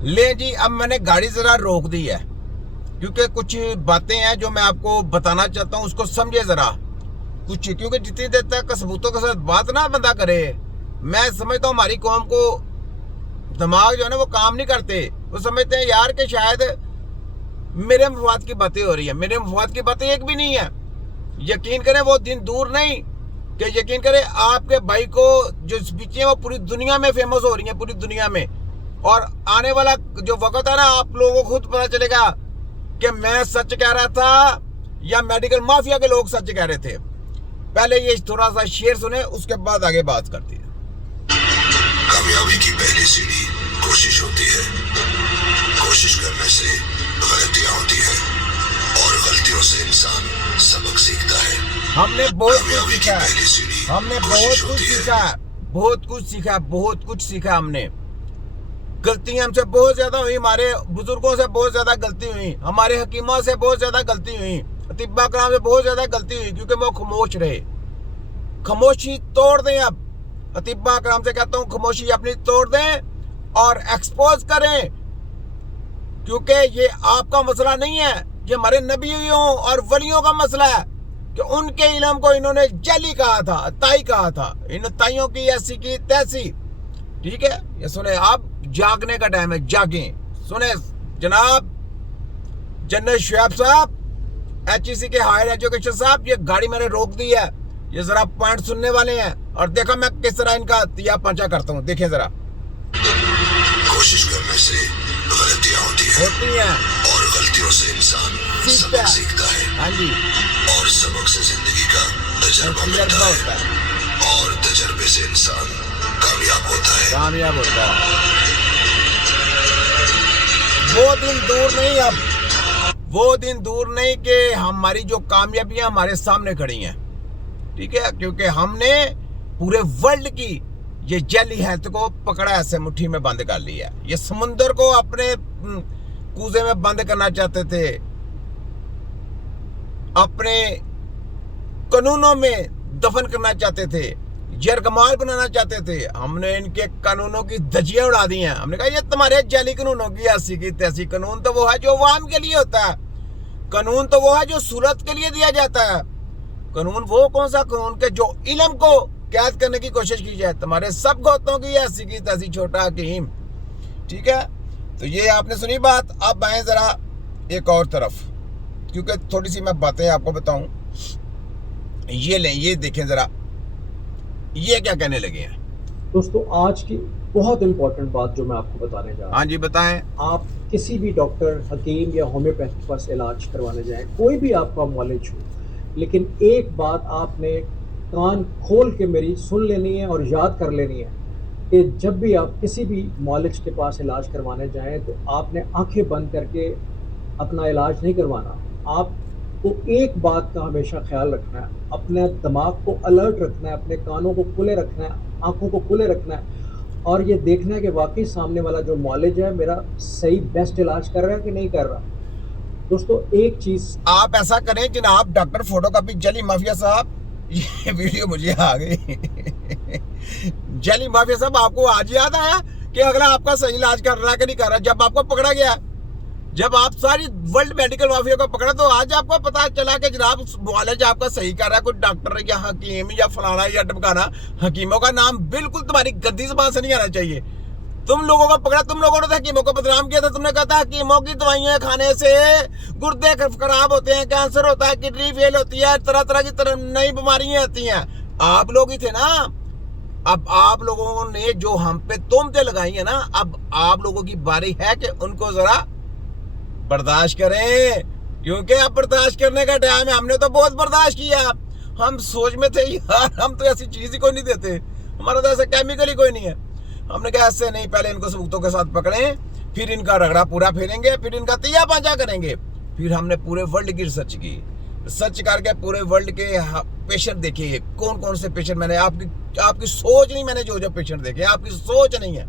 ले जी, अब मैंने गाड़ी जरा रोक दी है क्योंकि कुछ बातें हैं जो मैं आपको बताना चाहता हूँ, उसको समझे जरा कुछ, क्योंकि जितनी देर तक सबूतों के साथ बात ना बंदा करे, मैं समझता हूँ हमारी कौम को दिमाग जो है ना वो काम नहीं करते। वो समझते हैं यार कि शायद मेरे मफाद की बातें हो रही है, मेरे मफाद की बातें एक भी नहीं है। यकीन करें वो दिन दूर नहीं कि यकीन करें आपके भाई को जो स्पीचें वो पूरी दुनिया में फेमस हो रही हैं, पूरी दुनिया में। और आने वाला जो वक्त है ना, आप लोगों को खुद पता चलेगा कि मैं सच कह रहा था या मेडिकल माफिया के लोग सच कह रहे थे। पहले ये थोड़ा सा शेर सुने, उसके बाद आगे बात करते हैं। कामयाबी की पहली सीढ़ी कोशिश होती है। कोशिश करने से गलतियां होती है और गलतियों से इंसान सबक सीखता है। हमने बहुत कुछ सीखा, पहली सीढ़ी हमने बहुत कुछ सीखा, बहुत कुछ सीखा, बहुत कुछ सीखा हमने। गलतियां हमसे बहुत ज्यादा हुई, हमारे बुजुर्गों से बहुत ज्यादा गलती हुई, हमारे हकीमों से बहुत ज्यादा गलती हुई, अतिब्बा कराम से बहुत ज्यादा गलती हुई, क्योंकि वो खामोश रहे। खामोशी तोड़ दें। अब अतिब्बा कराम से कहता हूँ खामोशी अपनी तोड़ दें और एक्सपोज करें, क्योंकि ये आपका मसला नहीं है, ये हमारे नबियों और वलियों का मसला है कि उनके इल्म को इन्होंने जाली कहा था, ताई कहा था, इन ताइयों की ऐसी की तैसी। ठीक है, ये सुने, आप जागने का टाइम है, जागें। सुने जनाब जनरल शुएब साहब, HEC के हायर एजुकेशन साहब, ये गाड़ी मैंने रोक दी है, ये जरा पॉइंट सुनने वाले हैं और देखो मैं किस तरह इनका तिया पंचा करता हूँ, देखें जरा। कोशिश करने से गलतियां होती हैं और गलतियों से इंसान सबक सीखता है। हाँ जी, और सबक से जिंदगी का तजर्बा मिलता है और तजर्बे से इंसान कामयाब होता है। कामयाब होता है। वो दिन दूर नहीं, अब वो दिन दूर नहीं कि हमारी जो कामयाबियां हमारे सामने खड़ी हैं। ठीक है, क्योंकि हमने पूरे वर्ल्ड की ये जेली हेल्थ को पकड़ा, ऐसे मुट्ठी में बंद कर लिया। ये समुंदर को अपने कूजे में बंद करना चाहते थे, अपने कानूनों में दफन करना चाहते थे, यरगमाल बनाना चाहते थे। हमने इनके कानूनों की धज्जियां उड़ा दी हैं। हमने कहा ये तुम्हारे जाली कानूनों की ऐसी की तैसी। कानून तो वो है जो अवाम के लिए होता है, कानून तो वो है जो सूरत के लिए दिया जाता है। कानून वो कौन सा कानून के जो इल्म को कैद करने की कोशिश की जाए। तुम्हारे सब गोतों की ऐसी की तैसी छोटा हकीम। ठीक है, तो ये आपने सुनी बात। अब आए जरा एक और तरफ, क्योंकि थोड़ी सी मैं बातें आपको बताऊं। ये लें, ये देखें जरा, ये क्या कहने लगे हैं दोस्तों। आज की बहुत इंपॉर्टेंट बात जो मैं आपको बताने जा रहा हूँ। हाँ जी, बताएं। आप किसी भी डॉक्टर, हकीम या होम्योपैथ के पास इलाज करवाने जाएं, कोई भी आपका मॉलेज हो, लेकिन एक बात आपने कान खोल के मेरी सुन लेनी है और याद कर लेनी है कि जब भी आप किसी भी मॉलेज के पास इलाज करवाने जाएं तो आपने आंखें बंद करके अपना इलाज नहीं करवाना। आपको एक बात का हमेशा ख्याल रखना है, अपने दिमाग को अलर्ट रखना है, अपने कानों को खुले रखना है, आंखों को खुले रखना है और ये देखना है कि वाकई सामने वाला जो मॉलेज है मेरा सही बेस्ट इलाज कर रहा है कि नहीं कर रहा। दोस्तों एक चीज आप ऐसा करें जनाब डॉक्टर फोटोकॉपी जली माफिया साहब, ये वीडियो मुझे आ गई जली माफिया साहब, आपको आज याद आया कि अगला आपका सही इलाज कर रहा है कि नहीं कर रहा। जब आपको पकड़ा गया, जब आप सारी वर्ल्ड मेडिकल माफिया को पकड़ा, तो आज आपको पता चला कि जनाब मॉलेज आपका सही कर रहा है। कोई डॉक्टर या हकीम या फलाना या टमकाना, हकीमों का नाम बिल्कुल तुम्हारी गद्दी ज़बान से नहीं आना चाहिए। तुम लोगों को पकड़ा, तुम लोगों ने हकीमों को बदनाम किया था। तुमने कहा था हकीमों की दवाइयां खाने से गुर्दे खराब होते हैं, कैंसर होता है, किडनी फेल होती है, तरह तरह की नई बीमारियां आती हैं। आप लोग ही थे ना। अब आप लोगों ने जो हम पे तोहमतें लगाई है ना, अब आप लोगों की बारी है कि उनको जरा बर्दाश्त करें, क्योंकि अब बर्दाश्त करने का टाइम है। हमने तो बहुत बर्दाश्त किया। हम सोच में थे यार हम तो ऐसी चीज ही कोई नहीं देते, हमारा तो ऐसा केमिकल ही कोई नहीं है। हमने कहा ऐसे नहीं, पहले इनको सबूतों के साथ पकड़ें, फिर इनका रगड़ा पूरा फेरेंगे, फिर इनका तिया पांचा करेंगे। फिर हमने पूरे वर्ल्ड की रिसर्च की, रिसर्च करके पूरे वर्ल्ड के पेशेंट देखे, कौन कौन से पेशेंट। मैंने आपकी सोच नहीं, मैंने जो जो पेशेंट देखे, आपकी सोच नहीं है।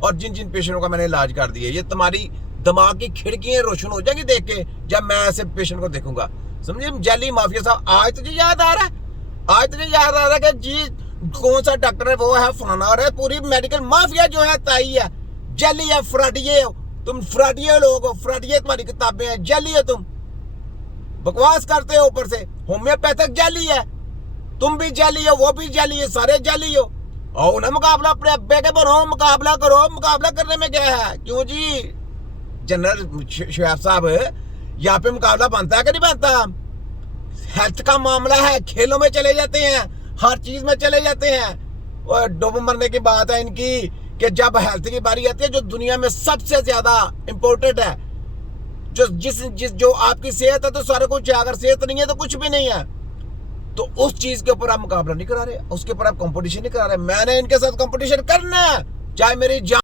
और जिन जिन पेशेंटों का मैंने इलाज कर दिया, ये तुम्हारी दिमाग की खिड़कियां रोशन हो जाएंगी देख के, जब मैं ऐसे पेशेंट को देखूंगा। समझे जाली माफिया साहब, आज तुझे याद आ रहा है, आज तुझे याद आ रहा है कि जी कौन सा डॉक्टर है, वो है फलाना, और है पूरी मेडिकल माफिया जो है ताई है, जाली है, फ्रॉड, ये तुम फ्राडिये लोग हो, फ्राडिये तुम्हारी किताबें हैं, जाली है तुम, बकवास करते हो ऊपर से। होम्योपैथिक जाली है, तुम भी जाली हो, वो भी जाली है, सारे जाली हो। और ना मुकाबला अपने अब्बे के बनो, मुकाबला करो। मुकाबला करने में क्या है? क्यों जी जनरल शुएब साहब, यहाँ पे मुकाबला बनता है कि नहीं बनता? हेल्थ का मामला है, खेलों में चले जाते हैं, हर चीज में चले जाते हैं। और डूब मरने की बात है इनकी कि जब हेल्थ की बारी आती है, जो दुनिया में सबसे ज्यादा इंपॉर्टेंट है, जो आपकी सेहत है तो सारा कुछ है, अगर सेहत नहीं है तो कुछ भी नहीं है। तो उस चीज के ऊपर आप मुकाबला नहीं करा रहे, उसके ऊपर आप कंपटीशन नहीं करा रहे। मैंने इनके साथ कंपटीशन करना है, चाहे मेरी जान